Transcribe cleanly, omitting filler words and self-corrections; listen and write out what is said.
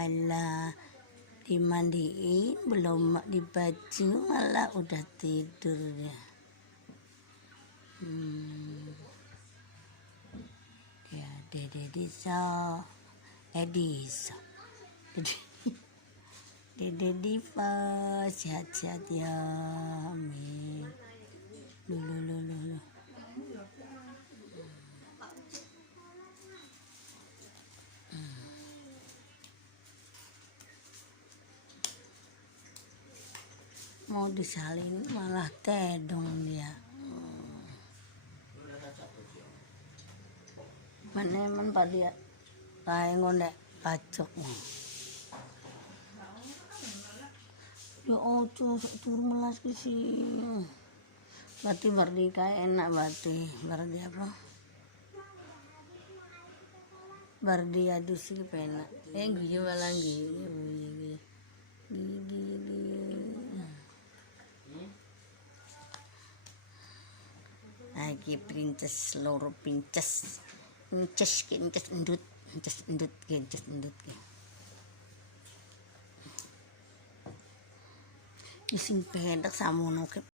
Walah, dimandiin belum dibaju malah udah tidur ya. Ya Dede Diso, Dede Diva sehat-sehat ya, amin. Lulu. Mau disalin malah tedong dia. Mana man pada kayak ngondek pacok. Ya turun melas ke sini. Berarti merdeka enak berarti. Berarti apa? Berarti aduh sih penak. Gue malah gigi. Lagi princes loro pinces endut ising pendek samono ke